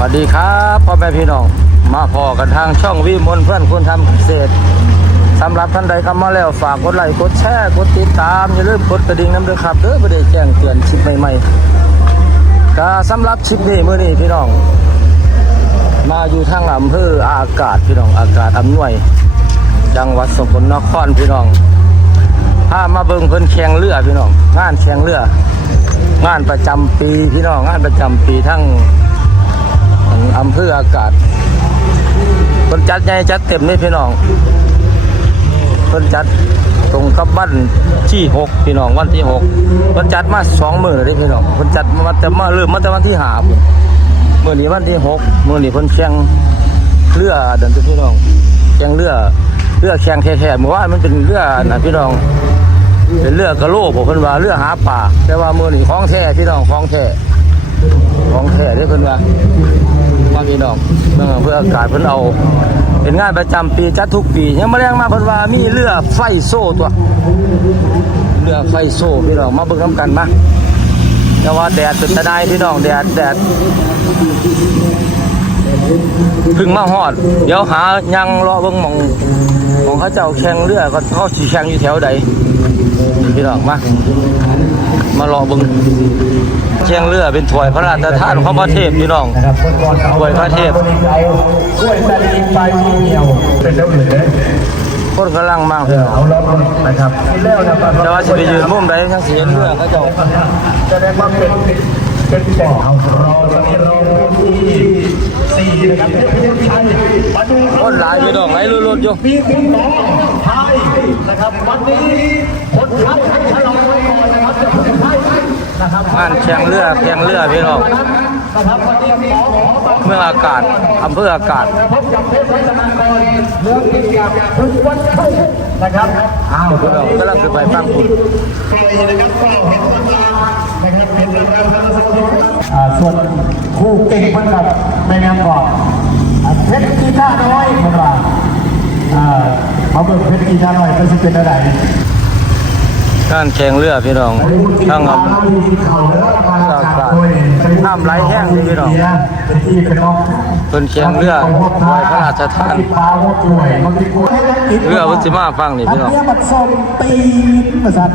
สวัสดีครับพ่อแม่พี่น้อง มาพอกันทางช่องวิมลเพื่อนคนทำเกษตรสำหรับท่านใดเข้ามาแล้วฝากกดไลค์กดแชร์กดติดตามอย่าลืมกดกระดิ่งน้ำด้วยครับเด้อเพื่อได้แจ้งเตือนคลิปใหม่ๆก็สำหรับคลิปนี้มื้อนี้พี่น้อง มาอยู่ทางอำเภออากาศพี่น้องอากาศอำนวย จังหวัดสกลนครพี่น้องพามาเบิ่งเพิ่นแข่งเรือพี่น้อง งานแข่งเรืองานประจำปีพี่น้องงานประจำปีทั้ง อำเภออากาศเพิ่นจัดใหญ่จัดเต็มนี่พี่น้องเพิ่นจัดตรงกับวันที่หกพี่น้องวันที่หกเพิ่นจัดมาสองมื้อแล้วเด้พี่น้องเพิ่นจัดมาแต่มาเริ่มมาแต่วันที่หาพุ่นมื้อนี้วันที่หกเมื้อนี้เพิ่นแข่งเรือเดินพี่น้องแข่งเรือเรือแข่งแท้ๆเมื่อวานมันเป็นเรือนะพี่น้องเป็นเรือกระโลกผมเพิ่นว่าเรือหาป่าแต่ว่าเมือนี่ของแท้พี่น้องของแท้ ของแท้เด้อเพิ่นว่าว่าพี่น้องเรื่องเพื่ออากาศเพิ่นเอา เป็นงานประจำปีจัดทุกปียังมาแรงมาเพิ่นว่ามีเรือไฟโซ่ตัว เรือไฟโซ่พี่น้องมาเบิ่งนํกันมาแต่ว่าแดดเป็นตะไดพี่น้องแดดแดดพึ่งมาฮอด เดี๋ยวหายังรอเบิ่งมองหมองเขาเจ้าแข่งเรือก็เขาสิแข่งอยู่แถวใดพี่น้องมา มารอเบึงเชียงเรือเป็นถวยพระราชทานของพระเทพพี่น้องนะครับคนก่อนเขาถวยพระเทพคนใจกล้วยตาลีไปทีเดียวเป็นเรื่องอื่นเลยคนกำลังมากเออเอาล้อมนะครับที่แล้วนะแต่ว่าสิไปยืนมุมใดทั้งสิเห็นเรือเขาเจ้าแสดงว่าเป็นเป็นบ่อเอารอตอนนี้เราที่สี่นะครับพี่ชัยมาดูคนหลายพี่น้องไหลรุดๆอยู่มีคุณหมอไทยนะครับวันนี้คนไทยให้ฉลองไว้ก่อนนะครับ บงานแข่งเรือแข่งเรือพี่น้องเมืองอากาศอำเภออากาศนะครับอ้าวพี่น้องกำลังขึ้นไปฟังคุณส่วนคู่เก่งเพิ่นกับแม่นางก่อนเพชรกีตาร์น้อยเพิ่นว่าอ่าเขาเบิกเพชรกีตาร์น้อยก็สิเป็นอะไร งานแข่งเรือพี่น้องทั้งอำห้ามไหลแห้งเลยพี่น้องเพิ่นแข่งเรือถวายพระราชทานเรือเพิ่นสิมาฟังนี่พี่น้องเรือบัดซอมตีนมาสั่น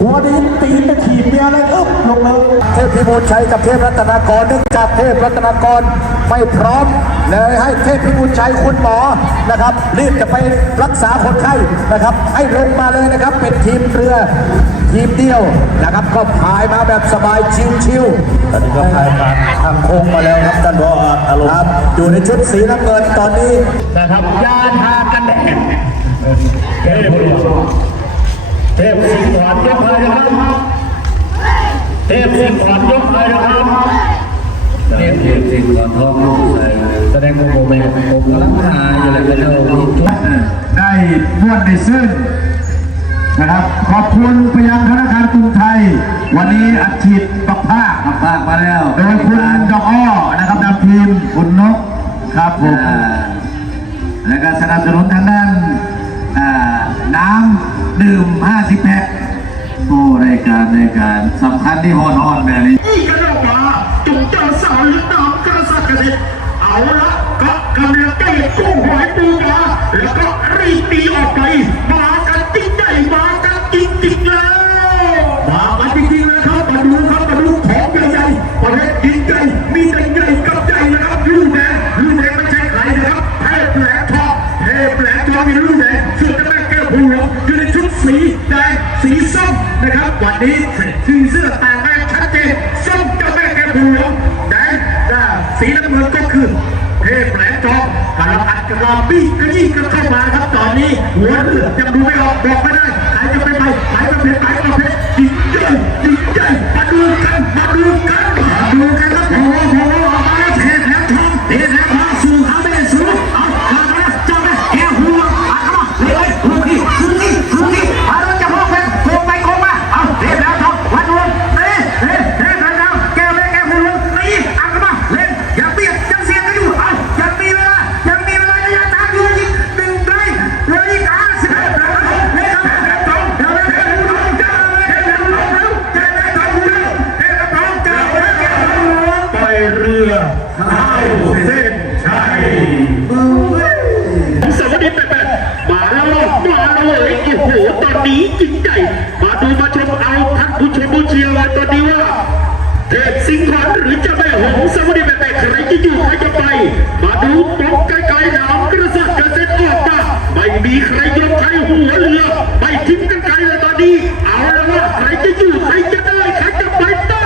หัวดินตีนตะขีบเมียอะไรอึ๊บลงเลยเทพพิบูลชัยกับเทพรัตนากรเนื่องจากเทพรัตนากรไม่พร้อม เลยให้เทพพิบูลชัยคุณหมอนะครับ รีบจะไปรักษาคนไข้นะครับ ให้ลงมาเลยนะครับ เป็นทีมเรือทีมเดียวนะครับ ก็พายมาแบบสบายชิวๆตอนนี้ก็พายมาทางโค้งมาแล้วครับท่านรออารมณ์ครับอยู่ในชุดสีน้ำเงินตอนนี้นะครับยาทากันแดดเทพเทพสิงห์หวานยกเลยนะครับเทพสิงห์หวานยกเลยนะครับ เทพเทพสิงห์หวานทองลูกใส่แสดงโมเมนต์ผมกำลังหาอยู่เลยนะเจ้าที่ทุกได้ม้วนในซึ่งนะครับ ขอบคุณไปยังธนาคารกรุงไทย วันนี้อัดฉีดปักผ้าปักผ้ามาแล้วโดยคุณดอกอ้อนะครับนำทีมคุณนกครับผมและก็สนับสนุนทางด้านน้ำดื่ม 50แพ็คโอ้รายการรายการสำคัญที่ฮอนฮอนแบบนี้ นี่กระโดดมาจุงเจ้าสาวลิ้นน้ำกระสักกระสิบเอาละก็กำลังได้กู้หอยปูมาแล้วก็รีบตีออกไปมากันจริงใจมากันจริงจริงแล้วมากันจริงๆเลยครับมาดูครับมาดูของใหญ่ๆประเทศจริงใจมีแต่ใหญ่กับใหญ่นะครับลูกแดงลูกแดงไม่ใช่ใครนะครับเทพแหลมทองเทพแหลมทองมีลูกแดงส่วนแม่แก้วหูอยู่ในชุดสีแดงสีส้มนะครับวันนี้สีเสื้อต่างแม่ชัดเจนส้มเจ้าแม่แก้วหูแดงอ่าสี น้ำเงินก็คือเทพแหลมจอมกำลังอัดกระลาบี้กระยี่กันเข้ามาครับตอนนี้หัวเรือจะดูไม่ออกบอกไม่ได้ใครจะไปไปใครจะเพชรใครจะเพชรยิงใหญ่ยิงใหญ่มาดูกันมาดูกัน มาดูตรงไกลๆหนามกระสับกระเซ็นออกมาไม่มีใครยอมใครหัวเรือไม่ทิ้งกันไกลเลยตอนนี้ เอาล้วว่าใครจะอยู่ใครจะได้ใครจะไปต่อ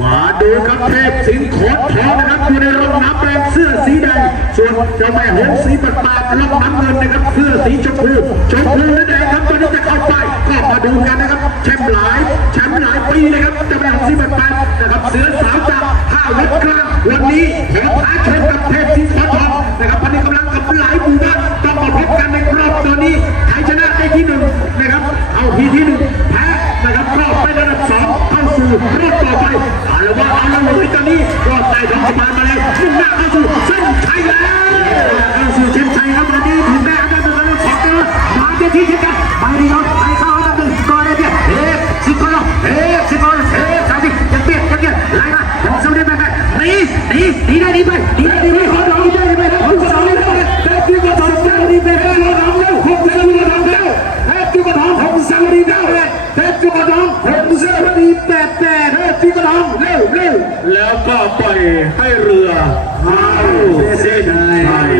มาดูครับเทพสิงห์โขนทองนะครับอยู่ในร่มน้ำแดงเสื้อสีแดงส่วนเจ้าแม่หงส์สีปากปากร่มน้ำเงินนะครับเสื้อสีชมพูชมพูและแดงครับตอนนี้จะเข้าไปก็มาดูกันนะครับแชมป์หลายแชมป์หลายปีนะครับเจ้าแม่หงส์สีปากปากนะครับเสือสาวจากห้าวัดกลาง วันนี้ขอท้าชนกับเทพสิงห์ทองนะครับพันนี้กำลังกับหลายหมู่บ้านต้องมาพบกันในรอบตอนนี้ใครชนะได้ที่หนึ่งนะครับ เอาทีที่หนึ่งแพ้นะครับรอบไประดับสองเข้าสู่รอบต่อไปเอาละว่าเอาละเลยตอนนี้ ให้เรือเข้าเส้นชัย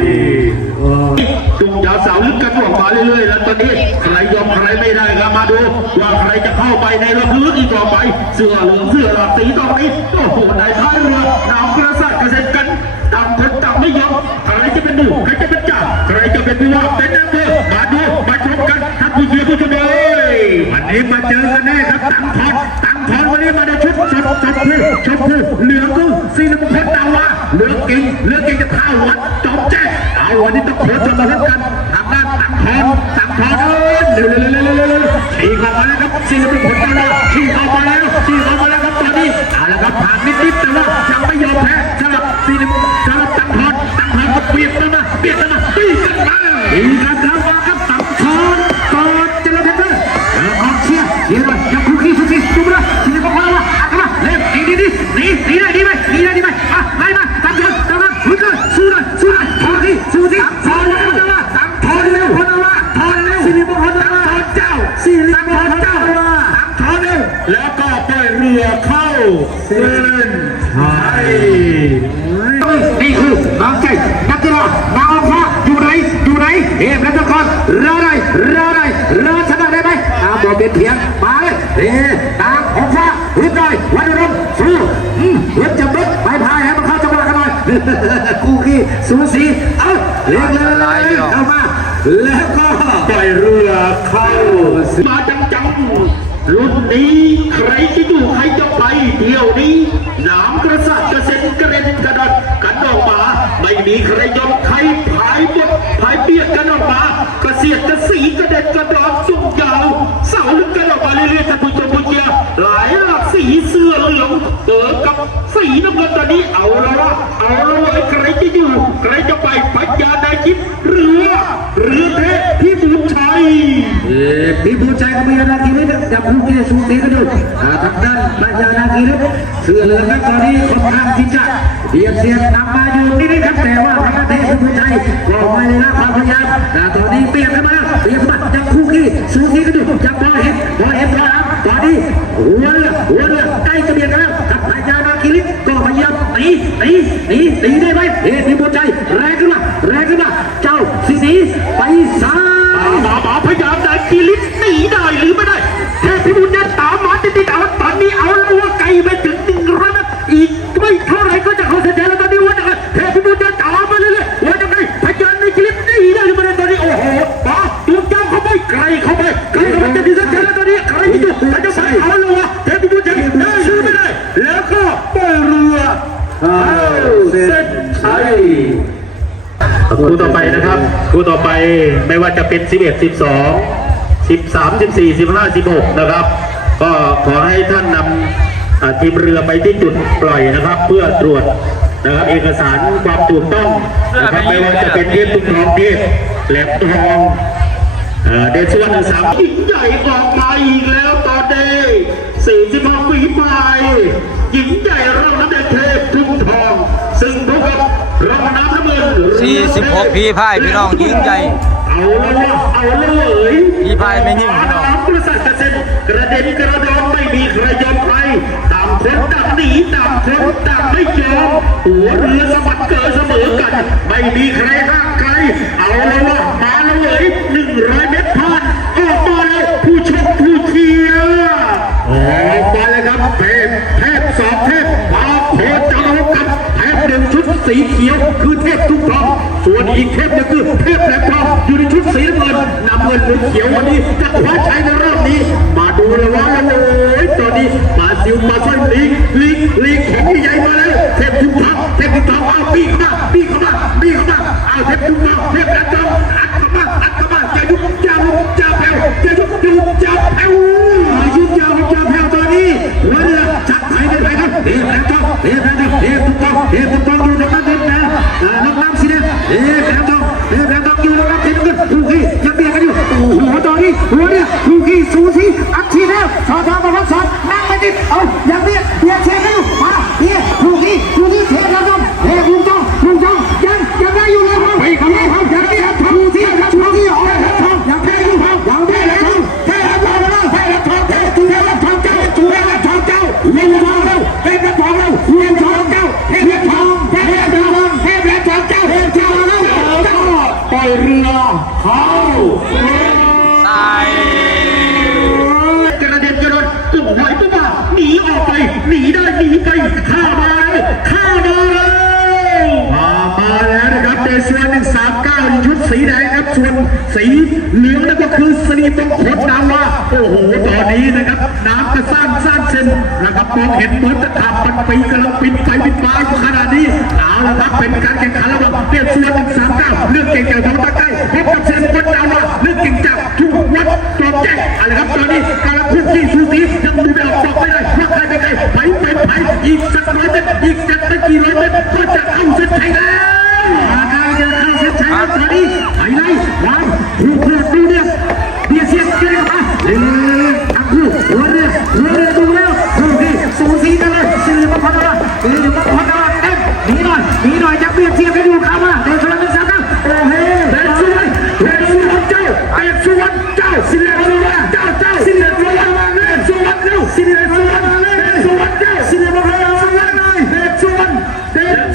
จุงยาวเสาลึกกันออกมาเรื่อยๆแล้วตอนนี้ใครยอมใครไม่ได้ครับมาดู ว่าใครจะเข้าไปในระลึกอีกต่อไป เสื้อเหลืองเสื้อหลากสีต่อไปโอ้โหในท้ายเรือนำกระสัดกระเซ็นกันต่างคนต่างไม่ยอมใครจะเป็นหนึ่งใครจะเป็นจ่าใครจะเป็นผู้ว่าเป็นนายอำเภอมาดูมาชมกันท่านผู้เชียร์ผู้ชมเอ้ยวันนี้มาเจอกันแน่ครับตังทอน ตังทนวันนี้มาในชุดชมชมพูชมพูเหลืองกุ้งสีน้ำเพชรดาวาเหลืองเก่งเหลืองเก่งจะท่าวัดจอมแจ้งเอาวันนี้ต้องโคชมาพบกันทางด้านตังทอนตังทอนเอ้ยเร็วเร็วเร็วเร็วเร็วเร็วฉีกออกมาแล้วครับสีน้ำเพชรดาวาฉีกออกมาแล้วฉีกออกมาแล้วครับตอนนี้เอาละครับผ่านนิดๆแต่ว่ายังไม่ยอมแพ้สำหรับสีน้ำสำหรับตังทอนตังทอนก็เบียดกันมาเบียดกันมาตีกันมาตีกันเข้ามาครับ เข้าเส้นชัยนี่คือน้องใจนักกีฬานาองฟ้าอยู่ไหนอยู่ไหนเอฟและทุกคนรอได้รอได้รอชนะได้ไหมตามบอกเป็นเพียงมาเลยเอตามองฟ้าฮึดหน่อยวันรุ่งสู้อืมฮึดจะบึกไปพายให้มันเข้าจังหวะกันหน่อยกูขี้สูสีเอ้าเรียกเลยเข้ามาแล้วก็ปล่อยเรือเข้ามาจังจังๆ รุ่นนี้ใครจะอยู่ใครจะไปเที่ยวนี้หนามกระสัดกระเซ็นกระเด็นกระดอนกันออกมาไม่มีใครยอมใครผายบดผายเบียดกันออกมากระเสียดกระสีกระเด็นกระดอนสุกยาวเสาลึกกันออกมาเรื่อยๆท่านผู้ชมผู้เชียร์หลายหลากสีเสื้อเหลืองเจอกับสีน้ำเงินตอนนี้เอาละวะเอาละวะใครจะอยู่ใครจะไปพัทยานาคิดเรือเรือเทพพิบูลชัย มีผู้ชายกับพญานาคีนี่จับคู่เกสูสีกันอยู่อ่าทางด้านพญานาคีนี่เสือเหลืองครับตอนนี้ค่อนข้างที่จะเบียดเสียดนำมาอยู่นิดๆครับแต่ว่าทางด้านเทพผู้ชายก็ไม่ได้ละความพยายามตอนนี้เปลี่ยนกันมาเปลี่ยนมาจับคู่ขี้สูสีกันอยู่จับพอเห็นพอเห็นพอครับตอนนี้หัวเรือหัวเรือใกล้จะเบียดแล้วกับพญานาคีนี่ก็พยายามตีตีตีตีได้ไหมเฮ้พี่ผู้ชา ไปไม่ว่าจะเป็น 11 12 13 14 15 16 นะครับ ก็ขอให้ท่านนำทีมเรือไปที่จุดปล่อยนะครับ เพื่อตรวจนะครับเอกสารความถูกต้องนะครับไม่ว่าจะเป็นเทพตุ้งทองเทพแหลมทองเอ่อเดชวรรณสามยิ่งใหญ่ออกมาอีกแล้วตอนเด ย์สี่สิบหกฝีพายหญิงใหญ่ร่องน้ำแดงเทพทุ่งทอง ซึ่งพบกับร่องน้ำน้ำเงิน46พี่พายพี่น้องยิงใหญ่เอาละเอาเลยพี่พายไม่นิ่งพี่น้องน้ำกระสัดกระเซ็นกระเด็นกระดอนไม่มีใครยอมใครต่างคนต่างหนีต่างคนต่างไม่ยอมหัวเรือสะบัดเกิดเสมอกัน ไม่มีใครห้ามใคร เอาละวะมาแล้วเลยหนึ่งร้อยเมตรผ่านาเลยผู้ชมผู้เชียร์ออกมาเลยครับเทพเทพสองเทพมาโคจรกับเทพหนึ่งชุดสีเขียวคือเทพทุกทองส่วนอีกเทพนึงคือเทพแหลมทองอยู่ในชุดสีน้ำเงินน้ำเงินหรือเขียววันนี้จะคว้าชัยในรอบนี้ มาดูเลยว่าโอ้ยตอนนี้มาซิวมาช่วยลีกลีกลีกของใหญ่มาแล้วเทพทุกทองเทพทุกทองเอาปีเข้ามาปีเข้ามาปีเข้ามาเอาเทพทุกทองเทพแหลมทองอัดเข้ามาอัดเข้ามา จะยุบจะลุกจะแผ่วจะยุบยุบจะแผ่วยุบจะลุกจะแผ่วตอนนี้หัวเรือชักไทยได้ไหมครับเทพแหลมทองเทพแหลมทองเทพทุกทองเทพทุกทองอยู่ตรงนั้นนะอ่าน้องน้ำสิเนี่ยเทพแหลมทองเทพแหลมทองอยู่ตรงนั้นสิเนี่ยผู้ขี้ยังเบียดกันอยู่โอ้โหตอนนี้หัวเรือผู้ขี้สูสีอัดทีแล้วสอทอมาพักสอนนั่งไปดิเอายังเบียดเบียดเชนกันอยู่มาเบียดผู้ขี้ผ น้ำก็สร้างสร้างเส้นนะครับมองเห็นเหมือนตะขาบมันปีกำลังปิดไฟปิดฟ้าอยู่ขนาดนี้เอาละครับเป็นการแข่งขันระหว่างเปลี่ยนส่วนสามเก้าเรื่องเก่งจากทางตะไคร้พบกับเซนคนนาว่าเรื่องเก่งจากทุกวัดตัวแจ้งอะไรครับตอนนี้กำลังคุกกี้สูสียังดูไม่ออกบอกไม่ได้ว่าใครเป็นใครไผเป็นไผอีกสักร้อยเมตรอีกสักไม่กี่ร้อยเมตรก็จะเข้าเส้นชัยแล้วมาได้จะเข้าเส้นชัยแล้วตอนนี้ไปไหนวางถู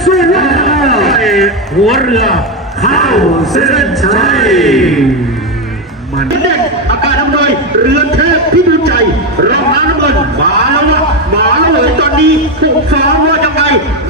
เดินสวนหัวเรือเข้าเส้นชัยมันเด็กากาศทำโดยเรือนเทพพิบูลใจรองน้ำน้ำเงินมาแล้ววะมาแล้วเลยตอนนี้ถูกฟ้องว่ายังไง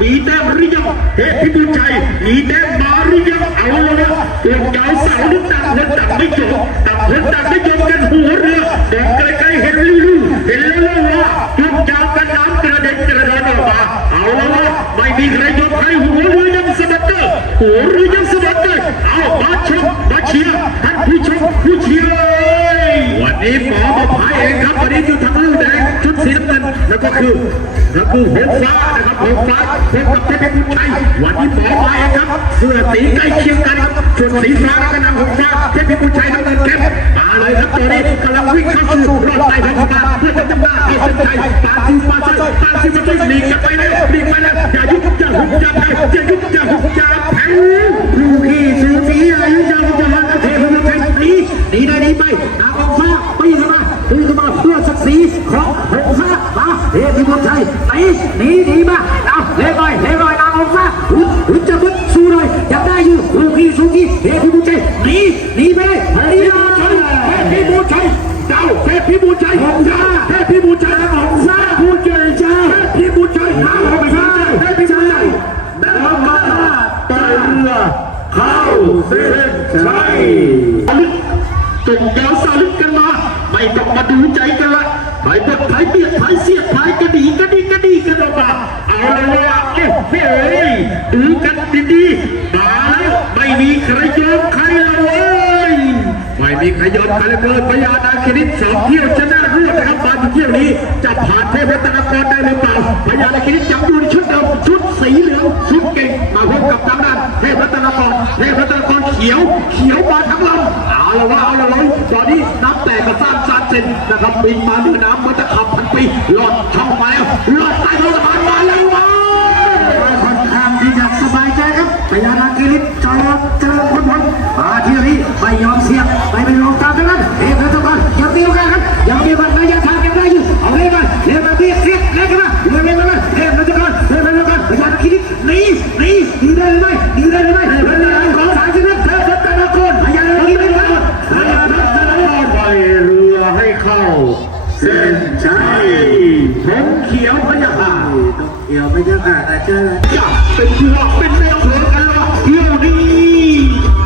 มีแต้มหรือยังเทพพิบูลใจมีแต้มมาหรือยังเอาละวะพวกเจ้าสาวนึกต่างคนต่างไม่จบต่างคนต่างไม่ยอมกันหัวเรือเดินไกลๆเห็นลู่ๆเห็นแล้วว่าพวกเจ้ากันน้ำกระเด็นกระดอนออกมาเอาละวะไม่มีใครยอมใครหัวเรือยังสะบัดเตอร์หัวเรือยังสะบัดเตอร์เอามาชมมาเชียร์ท่านผู้ชมผู้เชียร์ วันนี้หมอมาพายเองครับวันนี้อยู่ทางลูกแดงชุดสีน้ำเงินแล้วก็คือแล้วคือหงฟ้านะครับหงฟ้าพบกับเทพบุญชัยวันนี้หมอมาเองครับเสื้อสีใกล้เคียงกันส่วนสีฟ้าแล้วก็นำหงฟ้าเทพบุญชัยน้ำเงินเข้มมาเลยครับตอนนี้กำลังวิ่งเข้าสู่รอบใต้ท้องฟ้าเพื่อจะจำหน้าเข้าเส้นชัยตาซิวมาช่วยตาซิวมาช่วยหลีกันไปแล้วหลีไปแล้วอย่ายุบอย่าหุบอย่าแผ่วอย่ายุบอย่าหุบอย่าแผ่วลูกพี่สูสีอายุยาวจะมาเทพบุญชัยหนีหนีได้หนีไปตามองฟ้าปีเข้ามาปีเข้ามาเพื่อศักดิ์ศรีของหงฟ้ามาเทพบุญชัยหนีหนีหนีมาเอาเล่นหน่อยเล่นหน่อยนางองฟ้าหุ่นหุ่นจะบึ้สู้หน่อยยังได้อยู่ลูกพี่สูสีเทพบุญชัยหนีหนีไปเลยหนีเทพบุญชัยเจ้าเทพบุญชัยหงฟ้าเทพบุญชัยหงฟ้าผู้เจริญเจ้าเทพบุญชัยหงฟ้าเทพบุญชัยแล้วก็ไปเรือเข้าเส้นชัย ส่งยาวสาลึกกันมา ไม่ต้องมาดูใจกันละถ่ายบทถ่ายเบียดถ่ายเสียดถ่ายกระดีกระดีกระดีกันออกมาเอาละว่าโอ้โหดูกันดีๆมาแล้วไม่มีใครยอมใครเลยไม่มีใครยอมใครเลยพญานาคนิดสองเที่ยวชนะรวดนะครับมาเที่ยวนี้จะผ่านเทพรัตนกรได้หรือเปล่าพญานาคนิดยังอยู่ในชุดเดิมชุดสีเหลืองชุดเก่งมาพบกับทางด้าน เทพรัตนกรเทพรัตนกรเขียวเขียวมาทั้งลำเอาละว่าเอาละเลยตอนนี้น้ำแตกกระซ้ำซันเซนนะครับบินมาเหนือน้ำมันจะขับพันปีหลอดช่องมาแล้วหลอดใต้ท้องสะพานมาแล้วว้า เจออยากเป็นเพวกเป็นแนวเสือกันละเที่ยวนี้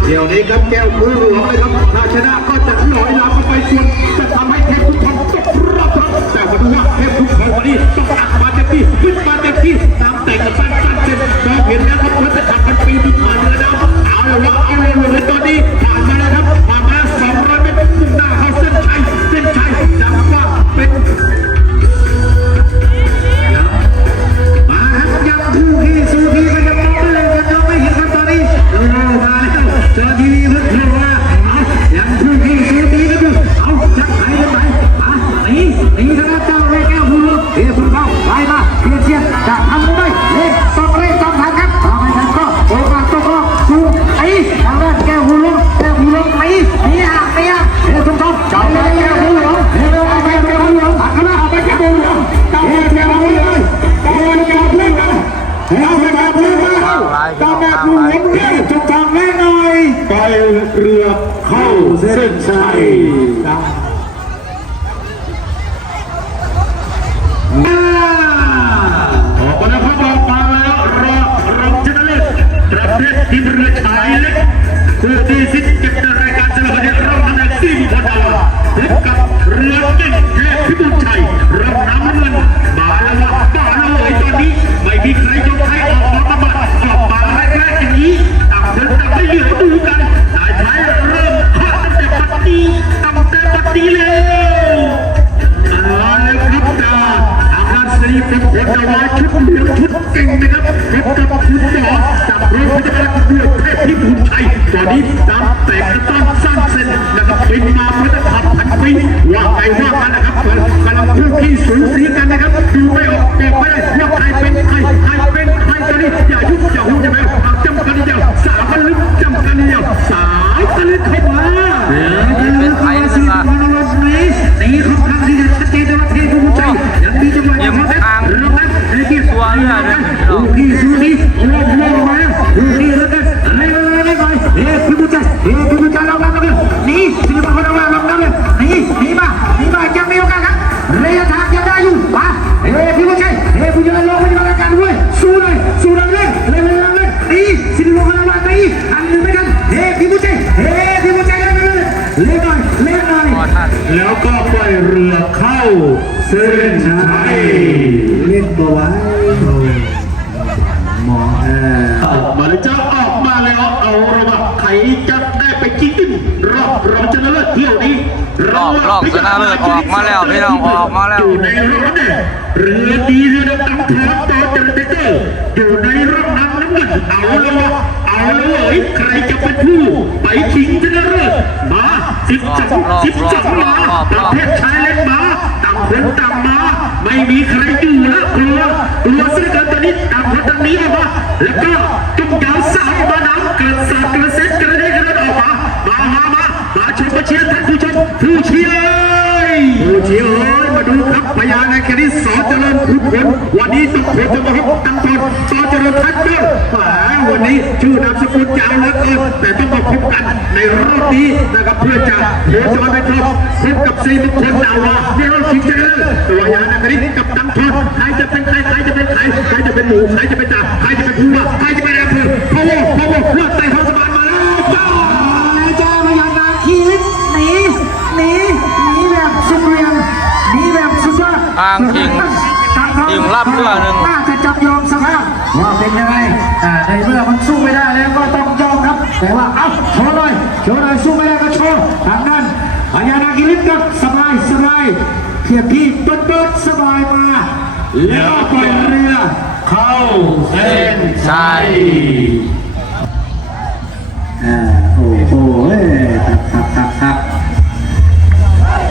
เที่ยวนี้ครับแก้วมือหลวงเลยครับถ้าชนะก็จะลอยลำไปส่วนจะทำให้เทพทุกคนตกรอบครับแต่ว่าดูว่าเทพทุกคนวันนี้ต้องอัดมาเต็มที่ขึ้นมาเต็มที่น้ำแต่งกับปั้นปั้นเส้นมองเห็นแล้วครับว่าจะขับมันปีนผ่านเลยนะเอาละวะเอาลยเลยตอนนี้ผ่าน บบนี้มาทางลายพี่ตามแบบทางดูลายเห็นเพื่อจุดทางแน่หน่อยไปเรือเข้าเส้นชัยออกมาแล้วครับอกมาแล้วรอบรองชนะเลิศประเภททีมเรือชายเล็กคู่ที่สิบเจ็ดรายการเฉลิมพระเกียรอบอันดับสี่พันดาวพบกับเรือเก่งเทพพิบูลชัยรอบน้ำเงินมาแล้วว่ามาแล้ว เลยตอนนี้ไม่มีใครยกใครออกมาประมาทออกมาแรกๆอย่างนี้ต่างคนต่างไม่เหลือดูกันนายท้ายเริ่มข้าตั้งแต่ปัดนี้ตั้งแต่ปัดนี้แล้วเอาละครับจ้า นสีเป็นผลดาวชุดเหลือชุดเก่งนะครับพบกับคุณหมอจากโรงพยาบาลเลือดเทพพิบูลชัยตอนนี้ตามแตกกระต้อนสร้างเส้นนะครับบินมาเพื่อจะขับพันปีว่าไงว่ากันนะครับกำลังคู่ขี้สูสียกันนะครับดูไม่ออกบอกไม่ได้ว่าใครเป็นใครใครเป็นใครตอนนี้อย่ายุบอย่าหุ่นอย่าแม่หากจำกันเดียวสามกันลึกจำกันเดียวสายกันลึกเข้ามาเป็นไทยขึ้นมาตีค่อนข้งที่จะชัดเจนว่าเทพบุญใจ ยังมีจังหวเยี่ยมทางเรื่องนั้นไอ้ที่ตัวเรือเนี่ยพี่น้องที่สูนี้ลงลงมาดูที่เรื่องนั้นอะไรอะไรอะไรไปเฮ้พี่บุญใจเฮ้พี่บุญใจลงน้ำเลยนี่สิบคนลงน้องน้ำเลยนี่นี่มานี่มายังมีโอกาสครับระยะทางยังได้อยู่มาเฮ้พี่บุญใจเฮ้พี่บุญใจลงมา ปล่อยเรือเข้าเส้นชัยเล่นตัวไว้มองเออออกมาเลยจ้าออกมาแล้วเอาระบาใครจะได้ไปจริงๆรอบรองชนะเลิศเที่ยวนี้รอบรอบชนะเลิศออกมาแล้วพี่น้องออกมาแล้วอยู่ในรอบเนี่ยเรือดีเรือดำน้ำทองต่อเจริญเตอร์อยู่ในรอบน้ำน้ำเงินเอาแล้ววะ เอาเลยใครจะเป็นผู้ไปชิงชนะเลิศมาสิบสองสิบสองมาประเภทชายเล็กมาต่างคนต่างมาไม่มีใครอยู่แล้วกลัวกลัวสื้อกันตอนนี้ต่างคนต่างนี้ออกมาแล้วก็จุ่มยาวสาวมาน้ำกระสับกระเซ็นกระเด้งกระเด้งออกมามามามามาชมมาเชียร์ท่านผู้ชมผู้เชียร์ผู้เชียร์เอ้ยมาดูครับพญานาคราชสอ เจริญพุทธผลวันนี้ต้องขอจะมาพบตั้งตอนสอเจริญทัศน์ด้วยแหมวันนี้ชื่อนามสกุลยาวเหลือเกินแต่ต้องมาพบกันในรอบนี้นะครับเพื่อจะโคจรไปพบพบกับสี่มงคลดาวาในรอบชิงชนะเลิศตัวพญานาคราชกับตั้งทอนใครจะเป็นใครใครจะเป็นใครใครจะเป็นหมูใครจะเป็นจ่าใครจะเป็นผู้ว่าใครจะเป็นอำเภอพะโวพะโวเลือดใต้ท้องสะพานมาแล้วจ้าเจ้าพญานาคชีวิตหนีหนีหนีแบบสุดเรียงหนีแบบสุดยอดทางทิ้ง ทิ้งรับเรือหนึ่งน่าจะจับยอมสภาพว่าเป็นยังไงอ่าในเมื่อมันสู้ไม่ได้แล้วก็ต้องยอมครับ แต่ว่าเอ้าโชว์หน่อยโชว์หน่อยสู้ไม่ได้ก็โชว์ทางนั้นพญานาคิริตกับสบายสบายเพียพี่เปิดเปิดสบายมา แล้วปล่อยเรือ เข้าเส้นใช่อ่าโอ้โหครับครับครับครับ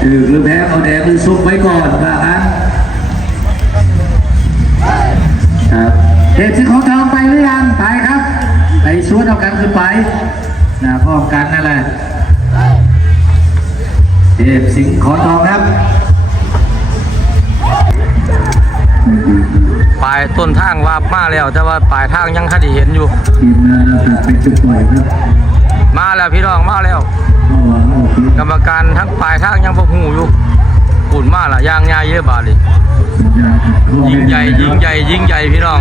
ถือหรือแพ้เอาแดงหรือซุกไว้ก่อนนครับ เทพสิงห์ของทองไปหรือยังไปครับไปสวนเอากันขึ้นไปนะพร้อมกันนั่นแหละเทพสิงห์ของทองครับปลายต้นทางวาบมาแล้ว แต่ว่าปลายทางยังคดีเห็นอยู่ทีมงานเราตัดเป็นจุดปล่อยครับมาแล้วพี่น้องมาแล้วเมื่อวานโอเคกรรมการทั้งปลายทางยังพกหูอยู่ ปุ่นมาละยางยาเยอะบาดเลยสัญญาณร่วมยิงใหญ่ยิงใหญ่ยิงใหญ่พี่น้อง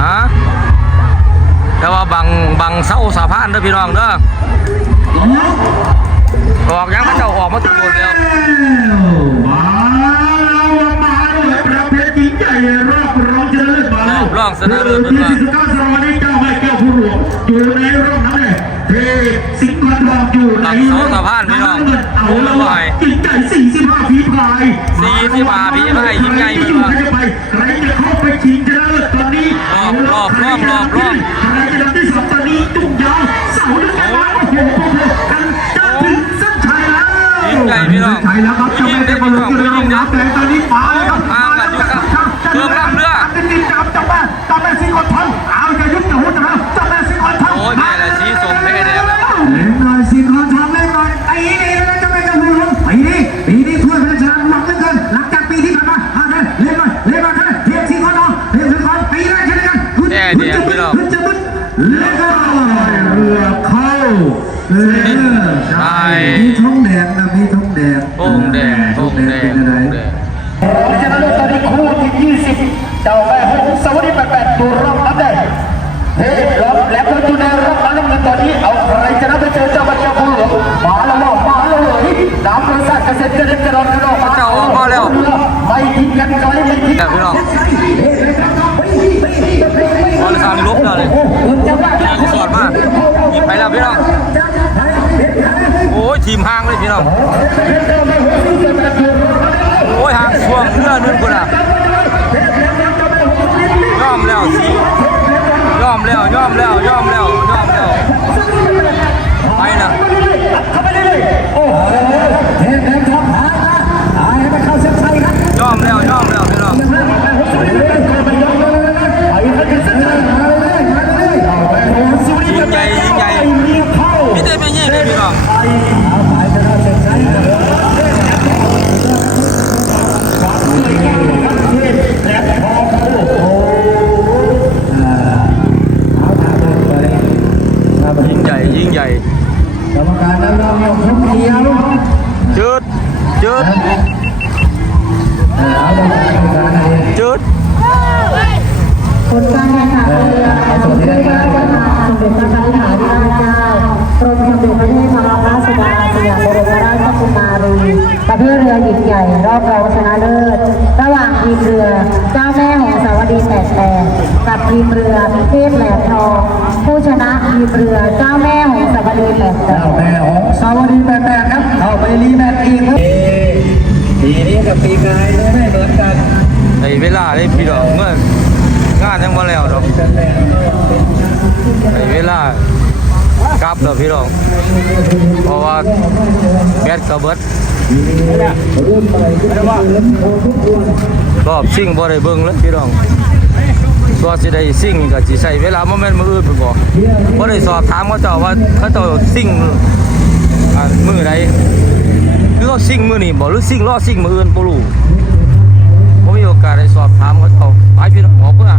ฮะแต่ว่าบังบังเสาสะพานเด้อพี่น้องเด้อออกยังพระเจ้าออกมาตุนแล้วมาแล้วมาเลยประเภทหญิงใหญ่รอบรองชนะเลิศมาแล้วรอบชนะเลิศที่สิบเก้าสวัสดีเจ้าแม่แก้วผู้หลวงอยู่ในรอบ นั้นเลยเทสิงห์กรทองอยู่ในตักเสาสะพานพี่น้องเอาแล้วว่ะหญิงใหญ่สี่สิบห้าฝีพาย45ฝีพายหญิงใหญ่ใครจะอยู่ใครจะไปใครจะเข้าไปชิงชนะเลิศตอนนี้รอบรอบรอบรอบรอบใครจะดับที่สองตอนนี้ตุ้งยาวเสาด้วยกันโอ้โหกันจะถึงเส้นชัยแล้วยิงใหญ่พี่น้องใช่แล้วครับเจ้าแม่เทพบุตรอยู่ใน ออใช่มีทองแดงนะมีทองแดงโป่งแดงโป่งแดงเป็นอะไรโป่งแดงชนะเลิศตอนนี้คู่ที่ 20 เจ้าแม่หงสวัสดี88ดูรอบนั้นได้เฮ้ยรอบแล้วก็อยู่ในรอบนั้นแล้วตอนนี้เอาใครชนะไปเจอเจ้าบัญชาคุณหลวงมาแล้วมาแล้วเลยน้ำประสาทเกษตรเจริญเจริญกันออกมาเจ้าออกมาแล้วไม่ทิ้งกันไกลไม่ทิ้งแต่พี่น้องบอลสามลบเลยสีสอดมากยิงไปแล้วพี่น้อง โอ้ยทีมห่างเลยพี่น้องโอ้ยห่างช่วงเรือนึงคนอะยอมแล้วสียอมแล้วยอมแล้วยอมแล้วยอมแล้วไปนะเข้าไปเลยโอ้โหเทพแดงทองหายนะหายให้มันเข้าเส้นชัยครับยอมแล้วยอมแล้วพี่น้อง ทีมเรือเทพแหลมทอง ผู้ชนะทีมเรือเจ้าแม่ของสาวดีแปดแปเจ้าดแม่ของสวัสดีแปดๆครับ เข้าไปรีแมตช์อีกครับปีนี้กับปีกายไม่เหมือนกันในเวลาได้พี่น้องเมื่องานยังมาแล้วดอกในเวลากลับแล้วพี่น้องเพราะว่าแบตกระเบิดรอบซิ่งบ่ได้เบิ่งเลยพี่น้อง ตัวสิได้ซิ่งก็สิใช้เวลาบ่แม่นมื้ออื่นเพิ่นบ่บ่ได้สอบถามเขาเจ้าว่าเขาเจ้าซิ่งอ่ามือใดคือเขาซิ่งมือนี่บ่หรือซิ่งล้อซิ่งมืออื่นบ่รู้ผมมีโอกาสได้สอบถามเขาเอาไปพี่น้องหมอเพื่อ